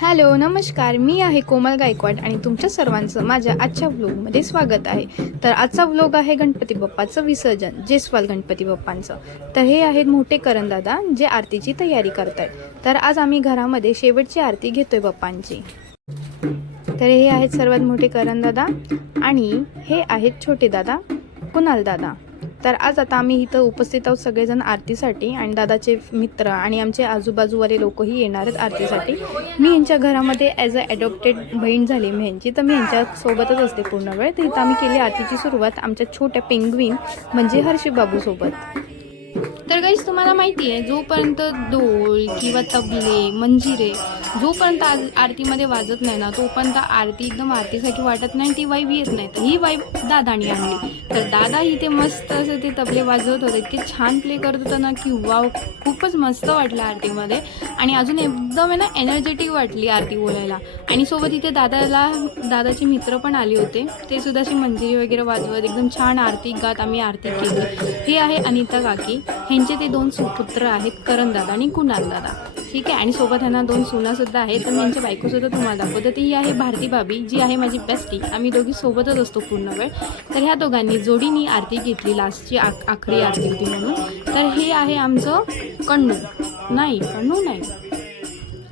Hello नमस्कार. मी आहे कोमल गायकवाड आणि तुमच्या सर्वांचं माझ्या आजच्या व्लॉगमध्ये स्वागत आहे. तर आजचा व्लॉग आहे गणपती बाप्पाचं विसर्जन जेस्वाल गणपती बाप्पांचं. तर हे आहेत मोठे करंदादा जे आरतीची तयारी करत आहेत तर आज आम्ही घरामध्ये शेवटची आरती घेतोय बाप्पांची. तर हे आहेत सर्वात मोठे करंदादा आणि हे आहेत छोटे दादा कुणाल दादा. तर आज आता आम्ही इथं उपस्थित आहोत सगळेजण आरतीसाठी आणि दादाचे मित्र आणि आमचे आजूबाजूवाले लोकही येणार आहेत आरतीसाठी. मी यांच्या घरामध्ये ॲज अ ॲडॉप्टेड बहीण झाली मी यांची तर मी यांच्यासोबतच असते पूर्ण वेळ. तर इथं आम्ही केली आरतीची सुरुवात आमच्या छोट्या पेंग्विन म्हणजे हर्षी बाबूसोबत तर काहीच तुम्हाला माहिती आहे जोपर्यंत डोल किंवा तबले मंजिरे जोपर्यंत आज आरतीमध्ये वाजत नाही ना तोपर्यंत आरती एकदम आरतीसारखी वाटत नाही ती वाईब येत नाही. तर ही वाईब दादानी आणली. तर दादा इथे मस्त असं ते तबले वाजवत होते इतके छान प्ले करत होता ना की वा खूपच मस्त वाटलं आरतीमध्ये. आणि अजून एकदम आहे ना एनर्जेटिक वाटली आरती बोलायला. आणि सोबत इथे दादाला दादाचे मित्र पण आले होते. ते सुद्धा अशी मंजिरी वगैरे वाजवत एकदम छान आरती गात आम्ही आरती केली. हे आहे अनिता काकी. हे त्यांचे ते दोन सुपुत्र आहेत करण दादा आणि कुणाल दादा ठीक आहे? आणि सोबत ह्यांना दोन सुना सुद्धा आहेत. तर मी यांच्या बायको सुद्धा तुम्हाला तर ती आहे भारती भाभी जी आहे माझी बेस्टी आम्ही दोघी सोबतच असतो पूर्ण वेळ. तर ह्या दोघांनी जोडीनी आरती घेतली लास्टची आख आखरी आरती होती म्हणून. तर हे आहे आमचं कण्णू नाही कण्णू नाही.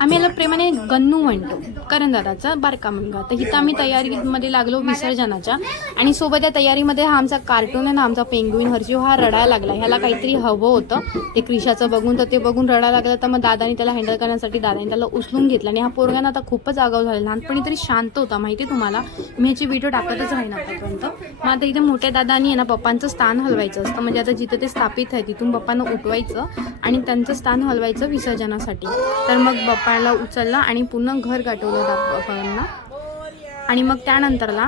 आम्ही याला प्रेमाने गन्नू म्हणतो. करण दादाचा बारका मुलगा. तर इथं आम्ही तयारीमध्ये लागलो विसर्जनाच्या. आणि सोबत या तयारीमध्ये हा आमचा कार्टून आहे ना आमचा पेंगुईन हर्जीव हा रडायला लागला. ह्याला काहीतरी हवं होतं. ते क्रिशाचं बघून तर ते बघून रडायला लागलं. तर मग दादानी त्याला हँडल करण्यासाठी दादाने त्याला उचलून घेतलं. आणि हा पोरग्यांना आता खूपच आगाव झाला. लहानपणी तरी शांत होता माहिती आहे तुम्हाला? मी ह्याची व्हिडिओ टाकतच राहीन आतापर्यंत. मग आता इथे मोठ्या दादानी आहे ना पप्पांचं स्थान हलवायचं असतं. म्हणजे आता जिथं ते स्थापित आहे तिथून पप्पांना उठवायचं आणि त्यांचं स्थान हलवायचं विसर्जनासाठी. तर मग बाप्पाला उचललं आणि पूर्ण घर गाठवलं दा- बाप्पांना आणि मग त्यानंतरला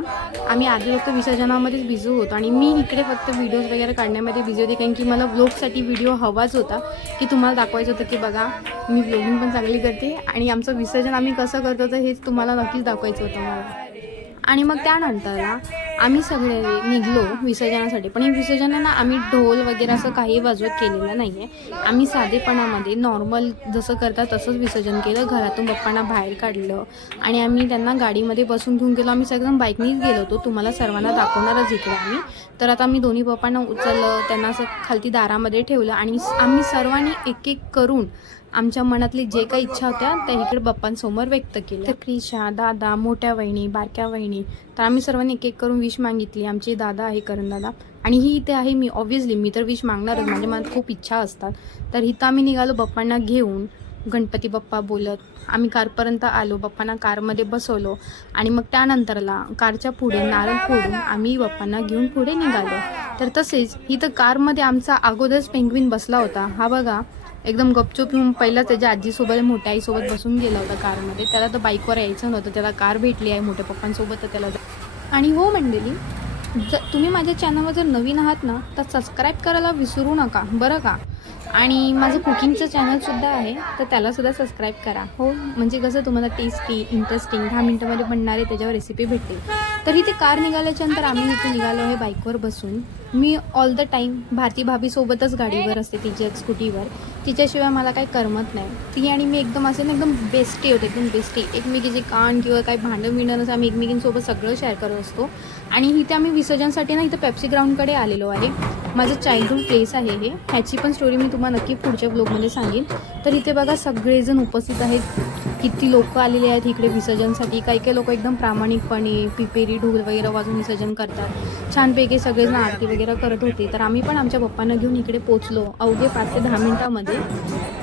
आम्ही आधी फक्त विसर्जनामध्येच बिझी होतो. आणि मी इकडे फक्त व्हिडिओज वगैरे काढण्यामध्ये बिझी होते. कारण की मला ब्लॉगसाठी व्हिडिओ हवाच होता की तुम्हाला दाखवायचं होतं की बघा मी ब्लॉगिंग पण चांगली करते आणि आमचं विसर्जन आम्ही कसं करतो तर हेच तुम्हाला नक्कीच दाखवायचं होतं मला. आणि मग त्यानंतरला आम्ही सगळे निघलो विसर्जनासाठी. पण हे विसर्जनाला आम्ही ढोल वगैरे असं काही वाजवत केलेलं नाही आहे आम्ही साधेपणामध्ये नॉर्मल जसं करतात तसंच विसर्जन केलं. घरातून बाप्पांना बाहेर काढलं. आणि आम्ही त्यांना गाडीमध्ये बसून घेऊन गेलो. आम्ही सगळं बाईकनीच गेलो होतो. तुम्हाला सर्वांना दाखवणारच इकडे आम्ही. तर आता आम्ही दोन्ही बाप्पांना उचललं. त्यांना असं खालती दारामध्ये ठेवलं. आणि आम्ही सर्वांनी एक एक करून आमच्या मनातली जे काही इच्छा होत्या त्या इकडे बाप्पांसमोर व्यक्त केल्या. तर क्रिशा दादा मोठ्या वहिनी बारक्या वहिनी तर आम्ही सर्वांनी एक एक करून विश मागितली. आमचे दादा आहे करण दादा. आणि ही इथे आहे मी ऑब्व्हियसली मी तर विश मागणारच. म्हणजे मला खूप इच्छा असतात. तर इथं आम्ही निघालो बाप्पांना घेऊन. गणपती बाप्पा बोलत आम्ही कारपर्यंत आलो. बाप्पांना कारमध्ये बसवलो. आणि मग त्यानंतरला कारच्या पुढे नारळ फोडून आम्ही बाप्पांना घेऊन पुढे निघालो. तर तसेच इथं कारमध्ये आमचा अगोदरच पेंग्विन बसला होता. हा बघा एकदम गपचूप येऊन पहिला त्याच्या आजीसोबत मोठ्या आईसोबत बसून गेला होता कारमध्ये. त्याला तर बाईकवर यायचं नव्हतं. त्याला कार भेटली आहे मोठ्या पप्पांसोबत तर त्याला आणि हो मंडळी जर तुम्ही माझ्या चॅनलवर जर नवीन आहात ना तर सबस्क्राईब करायला विसरू नका बरं का? आणि माझं कुकिंगचं चॅनलसुद्धा आहे तर त्यालासुद्धा सबस्क्राईब करा. हो म्हणजे कसं तुम्हाला टेस्टी इंटरेस्टिंग दहा मिनटामध्ये बनणारे त्याच्यावर रेसिपी भेटेल तर इथे कार निघाल्याच्या नंतर आम्ही इथे निघालो आहे बाईकवर बसून. मी ऑल द टाईम भारती भाभीसोबतच गाडीवर असते तिच्या स्कूटीवर. तिच्याशिवाय मला काही करमत नाही. ती आणि मी एकदम असे ना एकदम बेस्टी होते एकदम बेस्टी एकमेकीचे कान किंवा काही भांडण बिंडण असं आम्ही एकमेकींसोबत सगळं शेअर करत असतो. आणि इथे आम्ही विसर्जनसाठी ना इथं पेप्सी ग्राउंडकडे आलेलो आहे. माझं चाइल्डहूड प्लेस आहे हे. ह्याची पण स्टोरी मी तुम्हाला नक्की पुढच्या ब्लॉगमध्ये सांगेन. तर इथे बघा सगळेजण उपस्थित आहेत. किती लोक आलेले आहेत इकडे विसर्जनसाठी? काही काही लोक एकदम प्रामाणिकपणे पिपेरी ढोल वगैरे वाजून विसर्जन करतात. छानपैकी सगळेजण आरती वगैरे करत होते. तर आम्ही पण आमच्या पप्पांना घेऊन इकडे पोचलो अवघे पाच ते दहा मिनटामध्ये.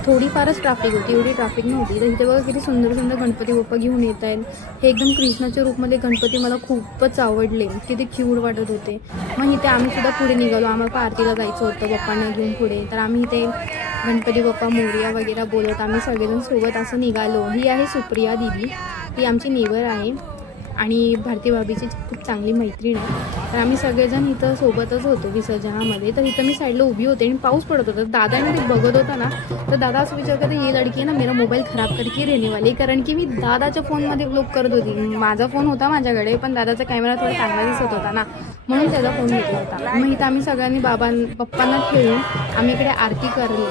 थोडीफारच ट्रॅफिक होती. एवढी ट्रॅफिक नव्हती. तर इथे बघा किती सुंदर सुंदर गणपती बाप्पा घेऊन येत आहेत. हे एकदम कृष्णाच्या रूपमध्ये गणपती मला खूपच आवडले. किती क्यूड वाटत होते. मग इथे आम्ही सुद्धा पुढे निघालो. आम्हाला आरतीला जायचं होतं बाप्पांना घेऊन पुढे. तर आम्ही इथे गणपती बाप्पा मोर्या वगैरे बोलत आम्ही सगळेजण सोबत असं निघालो. ही आहे सुप्रिया दिदी. ती आमची नेबर आहे. आणि भारती भाभीची खूप चांगली मैत्रीण आहे. तर आम्ही सगळेजण इथं सोबतच होतो विसर्जनामध्ये. तर इथं मी साईडला उभी होते आणि पाऊस पडत होता. दादाने ते बघत होता ना तर दादा असं विचार करते ही लडकी आहे ना मेरा मोबाईल खराब करके रहने वाली कारण की मी दादाच्या फोनमध्ये ब्लॉक करत होती. माझा फोन होता माझ्याकडे पण दादाचा कॅमेरा थोडा चांगला दिसत होता ना म्हणून त्याचा फोन घेतला होता. मग इथं आम्ही सगळ्यांनी बाबां पप्पांना खेळून आम्ही इकडे आरती करली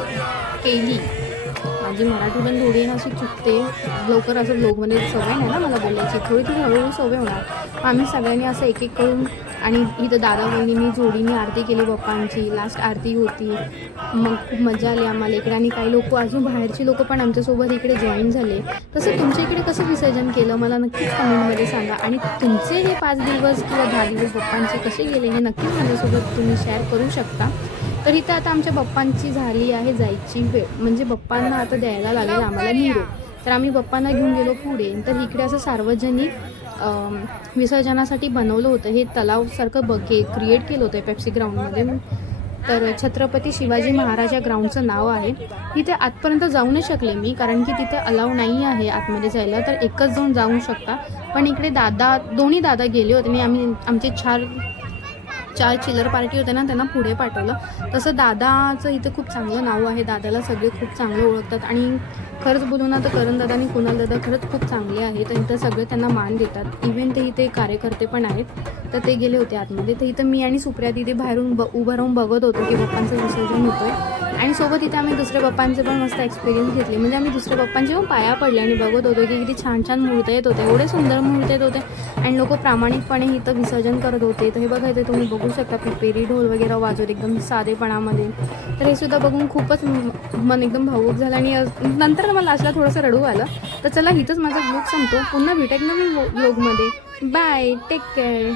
केली. माझी मराठी पण थोडी ना अशी चुकते. लवकर असं ब्लॉगमध्ये म्हणजे सवय नाही ना मला बोलायची. थोडी थोडी हळूहळू सवय होणार. आम्ही सगळ्यांनी असं एक एक करून आणि इथं दादा बहिणींनी जोडीने आरती केली बाप्पांची. लास्ट आरती होती. मग खूप मजा आली आम्हाला इकडे. आणि काही लोक अजून बाहेरची लोक पण आमच्यासोबत इकडे जॉईन झाले. तसं तुमच्या इकडे कसं विसर्जन केलं? मला नक्कीच कमेंटमध्ये सांगा. आणि तुमचे हे पाच दिवस किंवा दहा दिवस बाप्पांचे कसे गेले हे नक्कीच माझ्यासोबत तुम्ही शेअर करू शकता. तर इथं आता आमच्या बाप्पांची झाली आहे जायची वेळ. म्हणजे बाप्पांना आता द्यायला लागेल आम्हाला निरोप तर आम्ही बाप्पांना घेऊन गेलो पुढे. तर इकडे असं सार्वजनिक विसर्जनासाठी बनवलं होतं. हे तलावसारखं बघे क्रिएट केलं होतं पेप्सी ग्राउंडमध्ये तर छत्रपती शिवाजी महाराज या ग्राउंडचं नाव आहे. तिथे आतपर्यंत जाऊ नाही शकले मी कारण की तिथे अलाव नाही आहे आतमध्ये जायला. तर एकच जाऊन जाऊ शकता. पण इकडे दादा दोन्ही दादा गेले होते. मी आम्ही आमचे चार चार चिल्लर पार्टी होते ना त्यांना पुढे पाठवलं. तसं दादाचं इथे खूप चांगलं नाव आहे. दादाला सगळे खूप चांगलं ओळखतात. आणि खरंच बोलू ना तर करण दादा आणि कुणाल दादा खरंच खूप चांगले आहेत. तर इथं सगळे त्यांना मान देतात. इव्हन ते इथे कार्यकर्ते पण आहेत. तर ते गेले होते आतमध्ये. तर इथं मी आणि सुप्रिया तिथे बाहेरून ब उभं राहून बघत होतो की बाप्पांचं विसर्जन होतं आणि सोबत इथे आम्ही दुसऱ्या पप्पांचे पण मस्त एक्सपिरियन्स घेतले. म्हणजे आम्ही दुसऱ्या पप्पांचे पण पाया पडले आणि बघत होतो की किती छान छान मुहूर्त येत होते. एवढे सुंदर मुहूर्त येत होते. आणि लोक प्रामाणिकपणे इथं विसर्जन करत होते. तर हे बघा इथे तुम्ही बघू शकता पिपेरी ढोल वगैरे वाजवत एकदम साधेपणामध्ये. तर हे सुद्धा बघून खूपच मन एकदम भावूक झालं. आणि नंतर मला असला थोडंसं रडू आलं. तर चला इथंच माझा ब्लॉग संपतो. पुन्हा भेटेक ना नवीन ब्लॉगमध्ये बाय टेक केअर